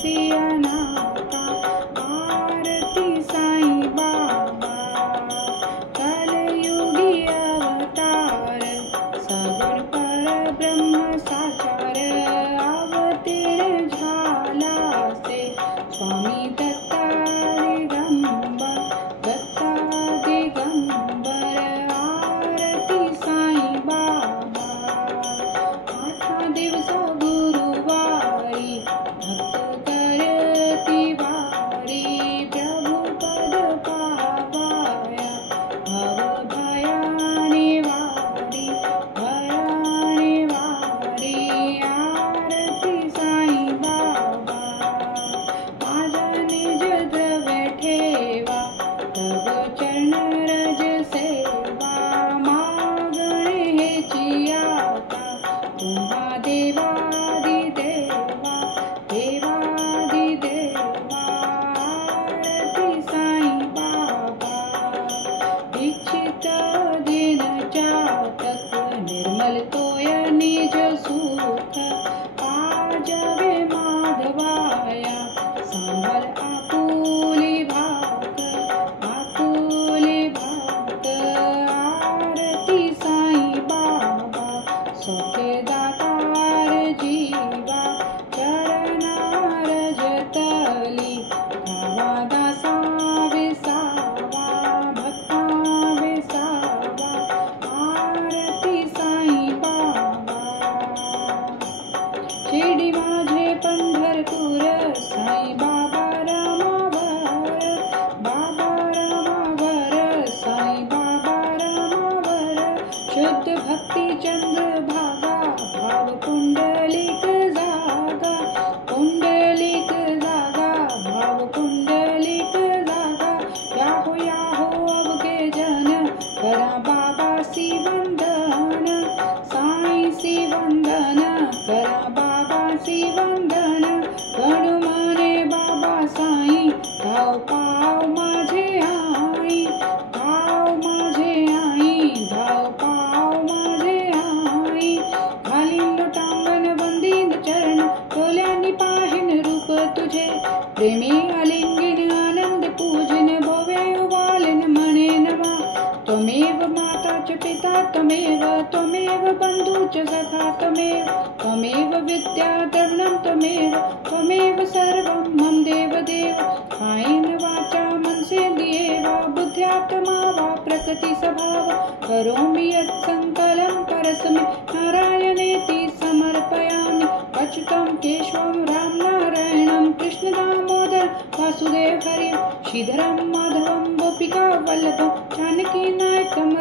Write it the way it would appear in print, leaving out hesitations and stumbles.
सियानाथा आरती साईं बाबा कलयुगी अवतार सगुण परब्रह्म साकार अवतीर्ण झाला से स्वामी दत्ता दिगंबर आरती साईं बाबा आठा दिवस गुरुवारी भक्त करती वारी प्रभु पद पावाया भव भयाने वारी आरती साईं बाबा माझा निज द्रव्य ठेवा तव चरण रज सेवा मागणे हेची आता तुम्हा देवादिदेवा आरती साईं बाबा दीक्षित दिन चातक निर्मल तोय निज सुख पाजवे माधवाया सांभाळ आपुली भाक आरती साईं बाबा सौख्य दातार जीवा चरणार जतली धावा दासा विसावा भक्ता विसावा आरती साईं बाबा शिर्डी माझे पंढरपूर साईं बाबा रामावर साईं बाबा रामावर शुद्ध भक्ती चंद्रभागा भाव कुंडलिक जागा भाव कुंडलिक जागा याहो अवघे जन करा बाबासी वंदन साईंसी वंदन करा बाबासी वंदन गणुमाने बाबा साईं धाव पाव माझे आई धाव पाव माझे आई घालीन लोटांगण वंदीन चरण डोल्यांनी पाहिन रूप तुझे प्रेमी आलिंगन आनंद पूजन भोवे उवालन म्हणे नवा त्वमेव माता च पिता त्वमेव बंधू च सखा त्वमेव विद्या द्रविणं त्वमेव सर्वं मम देवदेव कायेन वाचा मनसेन्द्रियेर्वा बुद्ध्यात्मा वा प्रकृति स्वभाव करोमि यत्संकलं परस्मै नारायणेति समर्पयामि अच्युतं केशवं राम नारायणं कृष्ण दामोदर वासुदेव हरि श्रीधरं माधवं गोपिका वल्लभं जानकी नायकं